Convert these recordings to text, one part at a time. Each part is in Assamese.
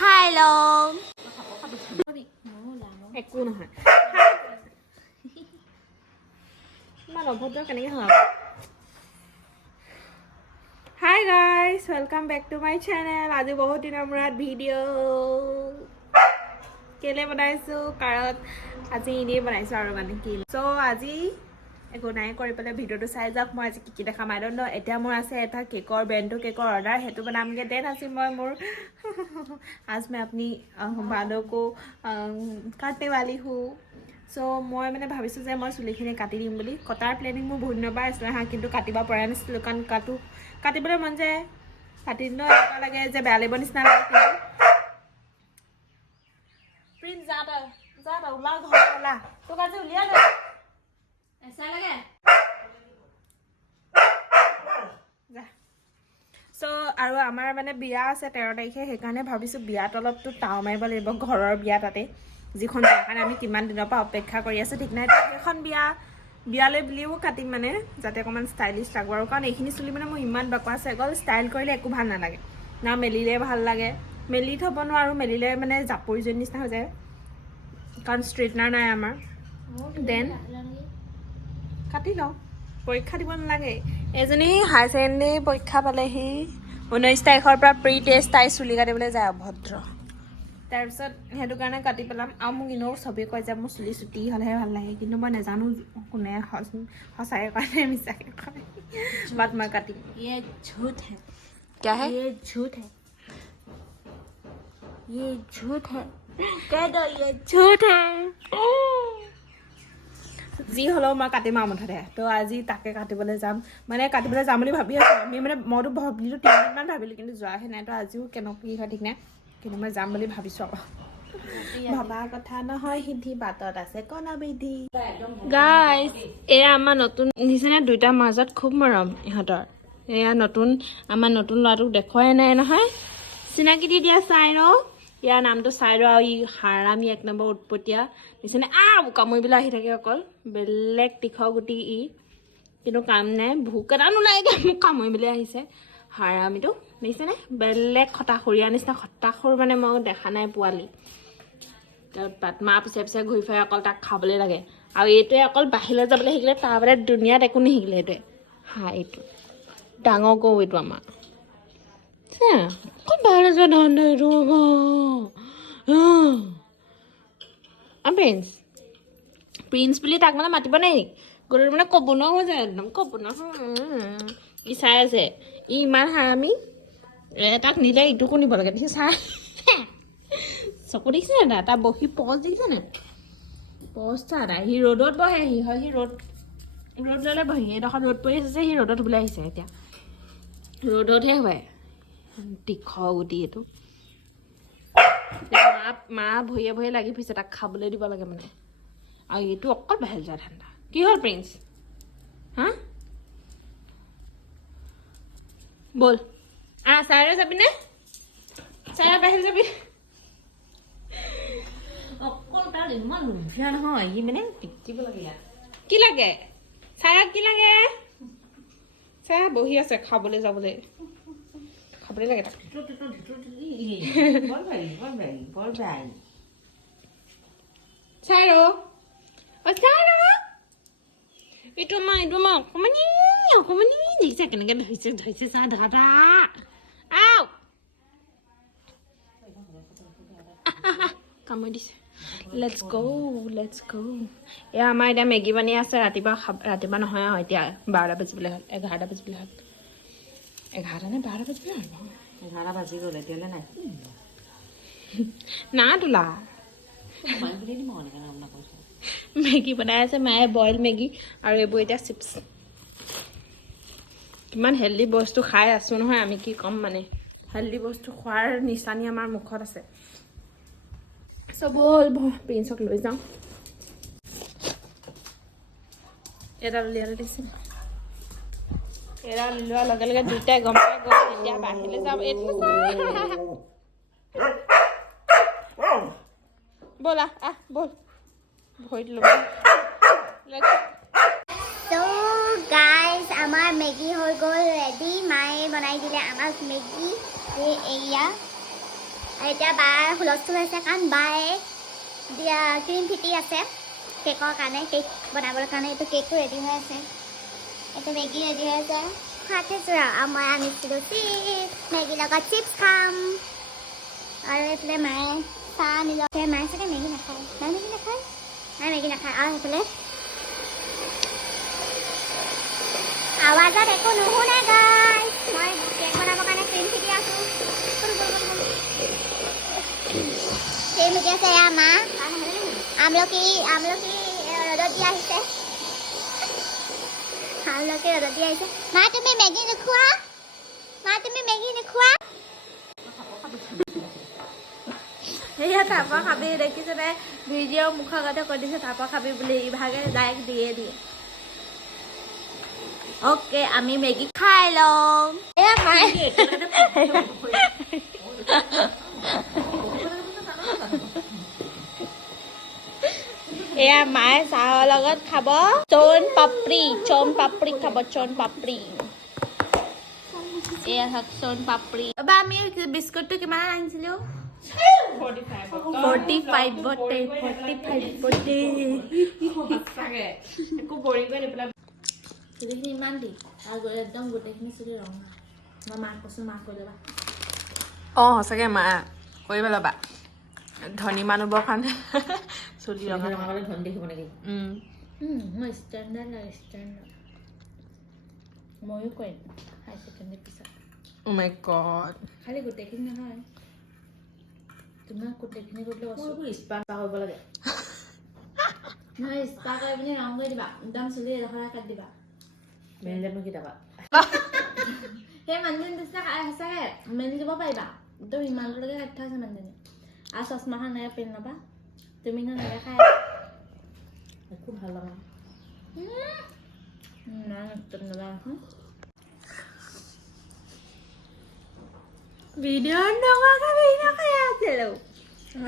খাই লওঁ একো নহয় ইমান অভদ্ৰ কেনেকৈ হয় hi guys welcome back to my channel আজি বহুত দিনৰ মূৰত ভিডিঅ' কেলে বনাইছোঁ কাৰণ আজি এনেই বনাইছোঁ আৰু মানে কি চ' আজি একো নাই কৰি পেলাই ভিডিঅ'টো চাই যাওক মই আজি কি দেখাম আই ডণ্ট ন এতিয়া মোৰ আছে এটা কেকৰ ব্ৰেণ্ডটো কেকৰ অৰ্ডাৰ সেইটো বনামগৈ দেন আজি মই মোৰ আজ মই আপুনি বালো কো কাটনে वाली हूँ চ' মই মানে ভাবিছোঁ যে মই চুলিখিনি কাটি দিম বুলি কটাৰ প্লেনিং মোৰ বহুত দিনৰ পৰা আছিলে হা কিন্তু কাটিব পৰা নাছিলোঁ কাৰণ কাটিবলৈ মন যায় কাটি দিলেও এনেকুৱা লাগে যে বেয়া লাগিব নিচিনা লাগে কিন্তু প্ৰিন্স যা তই ওলা ঘৰ ওলা তোক আজি উলিয়াই দে এচা লাগে যা চ' আৰু আমাৰ মানে বিয়া আছে 13 তাৰিখে সেইকাৰণে ভাবিছোঁ বিয়াত অলপতো টাও মাৰিব লাগিব ঘৰৰ বিয়া তাতে যিখন বিয়াৰ কাৰণে আমি কিমান দিনৰ পৰা অপেক্ষা কৰি আছোঁ ঠিক নাই সেইখন বিয়ালৈ বুলিও কাটিম মানে যাতে অকণমান ষ্টাইলিছ লাগব আৰু কাৰণ এইখিনি চুলি মানে মোৰ ইমান বাকৱাছ হৈ গ'ল ষ্টাইল কৰিলে একো ভাল নালাগে না মেলিলে ভাল লাগে মেলি থ'ব নোৱাৰোঁ মেলিলে মানে জাপৰিজনীৰ নিচিনা হৈ যায় কাৰণ ষ্ট্ৰেইটনাৰ নাই আমাৰ দেন কাটি লওঁ পৰীক্ষা দিব নালাগে এজনী হায়াৰ ছেকেণ্ডেৰী পৰীক্ষা পালেহি 19 তাৰিখৰ পৰা প্ৰি টেষ্ট তাই চুলি কাটিবলৈ যায় অভদ্ৰ তাৰপিছত সেইটো কাৰণে কাটি পেলাম আৰু মোক এনেও চবেই কয় যে মোৰ চুলি চুটি হ'লেহে ভাল লাগে কিন্তু মই নাজানো কোনে সঁচাকৈ কয় নে মিছাকৈ কয় বাট মই কাটিম ये झूठ है क्या है ये झूठ है कह दो ये झूठ है যি হ'লেও মই কাটিম আৰু মুঠতে তো আজি তাকে কাটিবলৈ যাম মানে কাটিবলৈ যাম বুলি ভাবি আছোঁ আমি মানে মইতো ভাবিলোঁ 3 দিনমান ভাবিলোঁ কিন্তু যোৱাহে নাই তো আজিও কেনেকুৱা কি হয় ঠিক নাই কিন্তু মই যাম বুলি ভাবিছোঁ আকৌ ভবা কথা নহয় সিদ্ধি বাটত আছে কণা বিধি গাইজ এয়া আমাৰ নতুন নিচিনা দুইটাৰ মাজত খুব মৰম ইহঁতৰ এয়া আমাৰ নতুন ল'ৰাটোক দেখুৱাই নাই নহয় চিনাকি দি দিয়া চাই ন ইয়াৰ নামটো চাই ৰ আৰু ই হাৰামি 1 নম্বৰ উৎপতীয়া নিচিনা কামুৰিবলৈ আহি থাকে অকল বেলেগ তীখৰ গুটি ই কিন্তু কাম নাই ভোক এটা নোলায়গৈ মোক কামুৰিবলৈ আহিছে হাৰামিটো দেখিছেনে বেলেগ খটাখৰীয়া নিচিনা খটাখৰ মানে মই দেখা নাই পোৱালি তাত মা পিছে পিছে ঘূৰি ফুৰে অকল তাক খাবলৈ লাগে আৰু এইটোৱে অকল বাহিৰলৈ যাবলৈ শিকিলে তাৰ বাদে দুনিয়াত একো নিশিকিলে এইটোৱে এইটো ডাঙৰ গৰু এইটো আমাৰ অকল বাহিৰলৈ যোৱা ধান্দা এইটো প্ৰিন্স বুলি তাক মানে মাতিব নাই গৰুটো মানে ক'ব নোৱাৰা হৈ যায় একদম ক'ব নোৱাৰা ই চাই আছে ই ইমান হাৰামি তাক নিলে ইটোকো নিব লাগে দেখিছে চাই চকু দেখিছে নাই তাৰ বহি পজ দেখিছে নাই পজ চা নাই সি ৰ'দত বহে সি ৰ'দ ল'লে বহি এইডোখৰত ৰ'দ পৰি আছে যে সি ৰ'দত ওলাই আহিছে এতিয়া ৰ'দতহে হয় তীখৰ গুটি এইটো মা ভৰিয়ে ভৰিয়ে লাগি ফুৰিছে তাক খাবলৈ দিব লাগে মানে আৰু এইটো অকল বাহিৰ যোৱা ঠাণ্ডা কি হ'ল প্ৰিন্স হা বল চাইৰা যাবিনে চাইৰা বাহিৰ যাবি অকল তাৰ ইমান লুভীয়া নহয় ই মানে পিটিব লাগে কি লাগে চাইৰা কি লাগে চাইৰা বহি আছে খাবলৈ যাবলৈ খাবলৈ লাগে তাক চাইৰ এইটো আমাৰ অকমানি দেখিছে কেনেকে ধৰিছে চা দাদা কামুৰি দিছে লেটছ গ' এয়া আমাৰ এতিয়া মেগী বনাই আছে ৰাতিপুৱা নহয় আৰু এতিয়া 12 বাজিবলৈ হ'ল 11 বাজিবলৈ হ'ল 11 নে 12 বাজিবলৈ হ'ল 11 বাজি গ'ল এতিয়ালৈ নাই না তোলা মেগী বনাই আছে মায়ে বইল মেগী আৰু এইবোৰ এতিয়া চিপছ কিমান হেল্ডি বস্তু খাই আছোঁ নহয় আমি কি ক'ম মানে হেল্ডি বস্তু খোৱাৰ নিচানি আমাৰ মুখত আছে চব প্ৰিন্সক লৈ যাওঁ এডাল উলিয়াই দিছে এডাল উলিওৱাৰ লগে লগে দুইটাই গম পাই গ'ল এতিয়া বাহিৰলৈ যাম এইটো ব'লা ব'ল ভৰিত ল'ব so গাইজ আমাৰ মেগী হৈ গ'ল ৰেডি মায়ে বনাই দিলে আমাক মেগী এয়া আৰু এতিয়া বাৰ হুলস্থুল হৈছে কাৰণ বায়ে দিয়া ক্ৰীম ফিটি আছে কেকৰ কাৰণে কেক বনাবৰ কাৰণে এইটো কেকটো ৰেডি হৈ আছে এইটো মেগী ৰেডি হৈ আছে খাইছোঁ আৰু মই আনিছিলোঁ চিপছ মেগীৰ লগত চিপছ খাম আৰু এইফালে মায়ে চাহ আনিলে মায়ে চাগে মেগী নাখায় মায়ে মেগী নাখায় মায়ে মেগী নাখায় আৰু সেইফালে আৱাজত একো নুশুনে গাইজ মই কেক বনাবৰ কাৰণে ক্ৰীম ফিটি আছোঁ ক্ৰীম ফিটি আছে এয়া মা আমলখি ৰ'দত দি আহিছে আমলখি ৰ'দত দি আহিছে মা তুমি মেগী নোখোৱা সেয়া তাৰপৰা খাবি দেখিছেনে ভিডিঅ' মুখৰ আগতে কৈ দিছে তাৰপৰা খাবি বুলি ইভাগে ডাইৰেক্ট দিয়ে অ'কে আমি মেগী খাই লওঁ এয়া মায়ে এয়া মায়ে চাহৰ লগত খাব চোন পাপৰি খাব চোন পাপৰি এয়া হওক চোন পাপৰি এবাৰ আমি বিস্কুটটো কিমান আনিছিলোঁ 45 বটে একো বৰি কৰি পেলাই চুলিখিনি ইমান দি আৰু একদম গোটেইখিনি চুলি ৰঙা মই মাক কৈছোঁ মাক কৈ ল'বা অঁ সঁচাকৈ মা কৰিব ল'বা ধনী মানুহবোৰৰ কাৰণে চুলি ৰঙা ৰঙাবলৈ ধন দেখিব নেকি মই ষ্টেণ্ডাৰ্ড লাগে ষ্টেণ্ডাৰ্ড ময়ো কৰিম হাই ছেকেণ্ডেৰী পিছত অ' মাই গড খালি গোটেইখিনি নহয় তোমাক গোটেইখিনি কৰিলে স্পা কৰিব লাগে নহয় স্পা কৰি পিনি ৰং কৰি দিবা একদম চুলি এডোখৰ কাটি দিবা মেলি যাম কেতিয়াবা সেই মানুহজনী নিচিনা সঁচাকৈ মেলি দিব পাৰিবা একদম ইমানটোলৈকে কাটি থোৱা আছে মানুহজনী আৰু চশমাখন এনেকৈ পিন্ধি ল'বা তুমি নহয় নেদেখাই একো ভাল লগা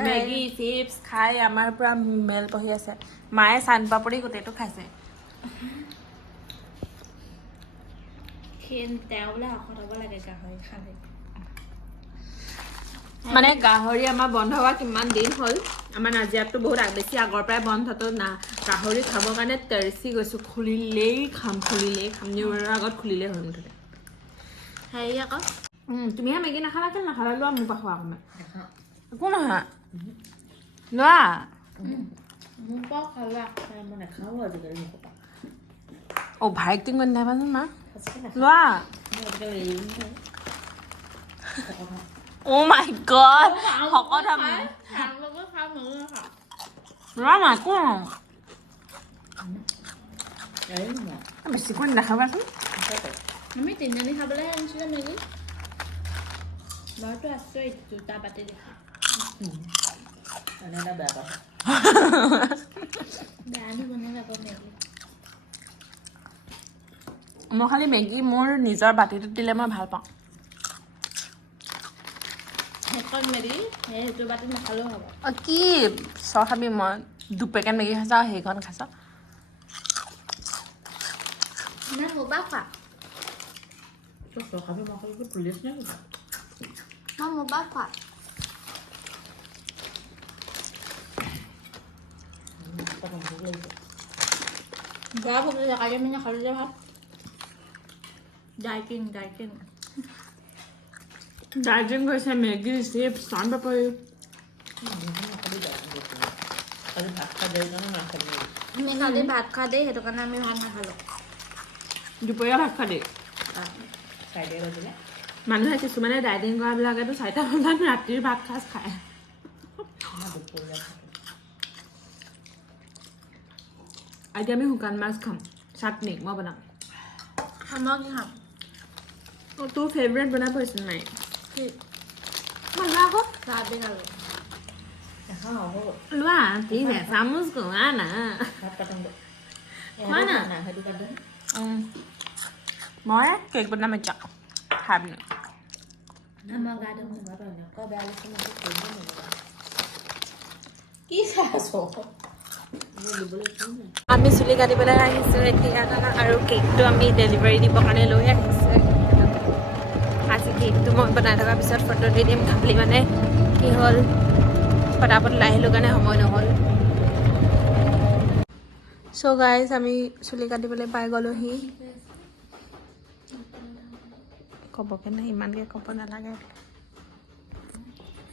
মেগী চিপছ খাই আমাৰ পৰা মেল বহি আছে মায়ে চান পাপৰি গোটেইটো খাইছে তেওঁলে ঔষধ হ'ব লাগে গাহৰি খালে মানে গাহৰি আমাৰ বন্ধ হোৱা কিমান দিন হ'ল আমাৰ নাজিৰাততো বহুত বেছি আগৰ পৰাই বন্ধটো না গাহৰি খাবৰ কাৰণে তেৰচি গৈছোঁ খুলিলেই খাম নিউৰৰ আগত খুলিলেই হ'ল মুঠতে হেৰি আকৌ তুমিহে মেগী নাখালা কেলৈ নাখালা লোৱা মোৰ পৰা খোৱা অকণমান একো নহয় লোৱা মোৰ পৰা খালা মই নাখাওঁ আজিকালি মুখৰ পৰা অ'ভাৰ এক্টিং কৰি নাথাকিবাচোন মা সঁচাকৈ লোৱা আজিকালি অ' মাই গড শকত হ'ম লোৱা মা একো বেছি কৰি নাখাবাচোন আমি তিনিজনী খাবলৈ আনিছিলোঁ মেগী মইতো আচৰিত দুটা পাতি দেখা এটা বেয়া কথা বেয়ানো বনালে আকৌ মেগী মই খালি মেগী মোৰ নিজৰ বাতিটোত দিলে মই ভাল পাওঁ সেইখন মেগী সেইটো বাতি নাখালেও হ'ব অঁ কি চ খাবি মই 2 পেকেট মেগী খাইছোঁ আৰু সেইখন খাইছ নাই হ'বা খোৱা চখাবি মখাবি পুলিচ নে কিবা মই মোবাইল খোৱা বেয়া ভোক লাগিছে কালি আমি নাখালোঁ যে ভাত ডাইটিং ডাইটিং কৰিছে মেগী চিপছ চান পাপৰি কালি ভাত খাই দেৰি কাৰণে নাখাবি আমি কালি ভাত খোৱা দেই সেইটো কাৰণে আমি ভাত নাখালোঁ দুপৰীয়া ভাত খালি চাইডে বাজিলে মানুহে কিছুমানে ডাইটিং কৰাবিলাকেতো 4টা বজাত ৰাতিৰ ভাত সাজ খায় আজি আমি শুকান মাছ খাম চাটনি মই বনাম মই কি খাম অঁ তোৰ ফেভৰেট বনাই পৰিছিল নাই মই আকৌ চাবিন আৰু নাখাওঁ হ'ব লোৱা প্লিজ চামুচ কোৱা না ভাত পাতোঁ খোৱা না সেইটো কাটি মই কেক বনাম এতিয়া খাই পিনে আমাৰ গা ধুম আকৌ বেয়া লাগিছে মই কৰিব নোৱাৰিম কি চাই আছ আমি চুলি কাটিবলৈ আহিছোঁ এতিয়া আৰু কেকটো আমি ডেলিভাৰী দিবৰ কাৰণে লৈ আহিছোঁ আজি কেকটো মই বনাই থকাৰ পিছত ফটো দি দিম খালি মানে কি হ'ল পটাপট ওলাই আহিলোঁ কাৰণে সময় নহ'ল চ' গাইজ আমি চুলি কাটিবলৈ পাই গ'লোহি ক'বকে নাই ইমানকৈ ক'ব নালাগে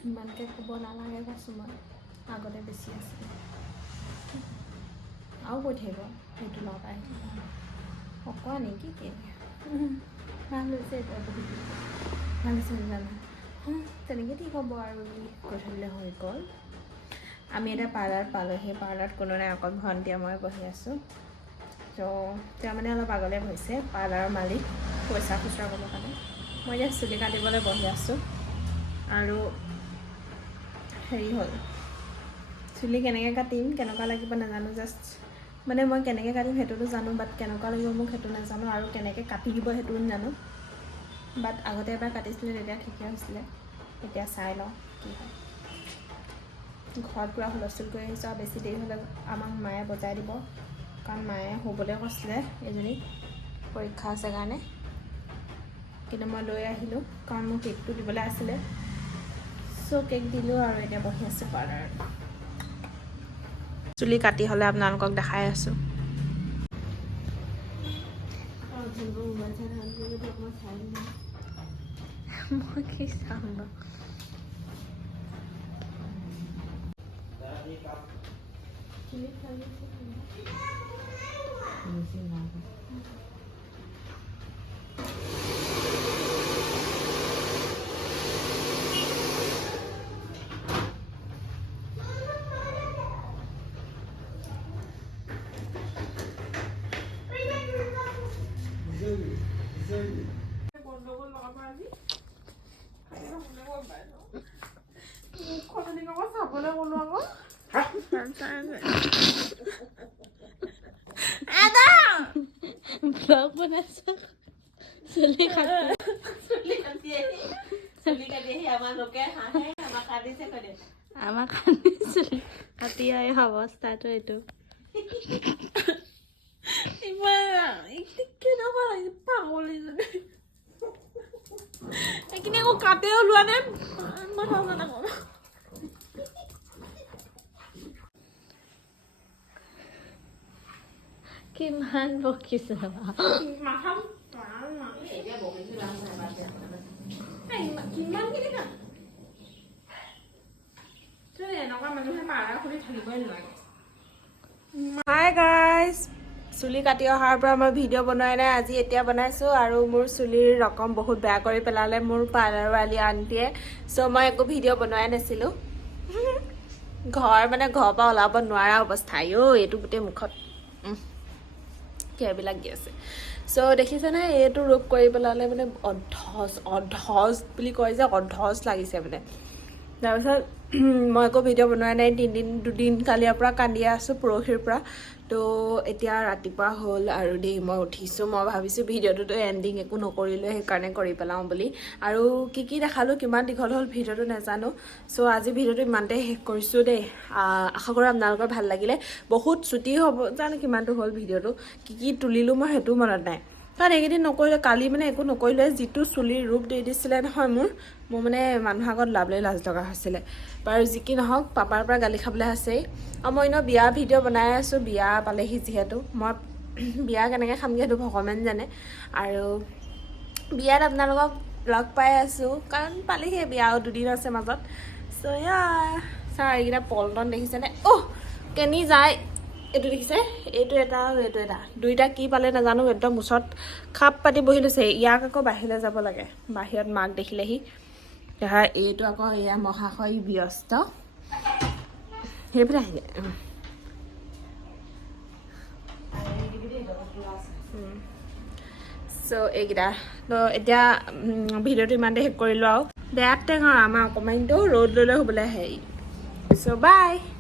ইমানকৈ ক'ব নালাগে কৈছোঁ মই আগতে বেছি আছিলে আৰু কৈ থাকিব সেইটো লগাই অকোৱা নেকি কি ভাল হৈছে এতিয়া বহুত ভাল হৈছে জানা তেনেকৈ ঠিক হ'ব আৰু কৈ থাকিলে হৈ গ'ল আমি এতিয়া পাৰ্লাৰত পালোঁহি পাৰ্লাৰত কোনো নাই অকল ভণ্টি মই বহি আছোঁ ত' তেওঁ মানে অলপ আগলৈ হৈছে পাৰ্লাৰৰ মালিক পইচা খুচুৰা কৰিবৰ কাৰণে মই এতিয়া চুলি কাটিবলৈ বহি আছোঁ আৰু হেৰি হ'ল চুলি কেনেকৈ কাটিম কেনেকুৱা লাগিব নাজানো জাষ্ট মানে মই কেনেকৈ কাটিম সেইটোতো জানো বাট কেনেকুৱা লাগিব মোক সেইটো নাজানো আৰু কেনেকৈ কাটি দিব সেইটোও নাজানো বাট আগতে এবাৰ কাটিছিলে তেতিয়া ঠিকে হৈছিলে এতিয়া চাই লওঁ কি হয় ঘৰত পূৰা হুলস্থুল কৰি আহিছোঁ আৰু বেছি দেৰি হ'লে আমাক মায়ে বজাই দিব কাৰণ মায়ে শুবলৈ কৈছিলে এজনী পৰীক্ষা আছে কাৰণে কিন্তু মই লৈ আহিলোঁ কাৰণ মোক কেকটো দিবলৈ আছিলে চ' কেক দিলোঁ আৰু এতিয়া বহি আছোঁ পাৰ্লাৰত চুলি কাটি হ'লে আপোনালোকক দেখাই আছোঁ মই কি চাম বাৰু ব্লগ বনাইছোঁ চুলি কাটি আমাৰ লোকে হাঁহে আমাক কাটিছে কৰে আমাক চুলি কাটি আহি অৱস্থাটো এইটো কেনেকুৱা লাগিছে পাগলীজনী এইখিনি আকৌ কাটে ওলোৱা নাই মাথা নাথাকো কিমান বকিছে হাই গাইজ চুলি কাটি অহাৰ পৰা মই ভিডিঅ' বনোৱাই নাই আজি এতিয়া বনাইছোঁ আৰু মোৰ চুলিৰ ৰকম বহুত বেয়া কৰি পেলালে মোৰ পাৰ্লাৰৱালী আণ্টিয়ে চ' মই একো ভিডিঅ' বনোৱাই নাছিলোঁ ঘৰৰ পৰা ওলাব নোৱাৰা অৱস্থা এইটো গোটেই মুখত এইবিলাক দি আছে চ' দেখিছেনে এইটো ৰূপ কৰি পেলালে মানে অধজ বুলি কয় যে অধজ লাগিছে মানে তাৰপিছত মই একো ভিডিঅ' বনোৱা নাই দুদিন কালিৰ পৰা কান্দিয়ে আছোঁ পৰহিৰ পৰা তো এতিয়া ৰাতিপুৱা হ'ল আৰু দেই মই উঠিছোঁ মই ভাবিছোঁ ভিডিঅ'টোতো এণ্ডিং একো নকৰিলোঁ সেইকাৰণে কৰি পেলাওঁ বুলি আৰু কি দেখালোঁ কিমান দীঘল হ'ল ভিডিঅ'টো নাজানো চ' আজি ভিডিঅ'টো ইমানতে শেষ কৰিছোঁ দেই আশা কৰোঁ আপোনালোকৰ ভাল লাগিলে বহুত ছুটি হ'ব জানো কিমানটো হ'ল ভিডিঅ'টো কি তুলিলোঁ মই সেইটোও মনত নাই কাৰণ এইকেইদিন নকৰিলে কালি মানে একো নকৰিলে যিটো চুলিৰ ৰূপ দি দিছিলে নহয় মোৰ মানে মানুহৰ আগত লাভলৈ লাজ লগা হৈছিলে বাৰু যি কি নহওক পাপাৰ পৰা গালি খাবলৈ আছেই আৰু মই এনেও বিয়া ভিডিঅ' বনাই আছোঁ বিয়া পালেহি যিহেতু মই বিয়া কেনেকৈ খামগৈ সেইটো ভগৱান জানে আৰু বিয়াত আপোনালোকক লগ পাই আছোঁ কাৰণ পালেহি বিয়া আৰু দুদিন আছে মাজত চ' ছাৰ এইকেইটা পল্টন দেখিছেনে কেনি যায় এইটো দেখিছে এইটো এটা আৰু এইটো এটা দুইটা কি পালে নাজানো একদম ওচৰত খাপ পাতি বহি লৈছে ইয়াক আকৌ বাহিৰলৈ যাব লাগে বাহিৰত মাক দেখিলেহি এইটো আকৌ এয়া মহাশয় ব্যস্ত সেইফালে আহিলে চ' এইকেইটা তো এতিয়া ভিডিঅ'টো ইমানতে শেষ কৰিলোঁ আৰু বেয়া টেঙা আমাৰ অকণমানটো ৰ'দ ল'লে হ'বলৈ আহে চ' বাই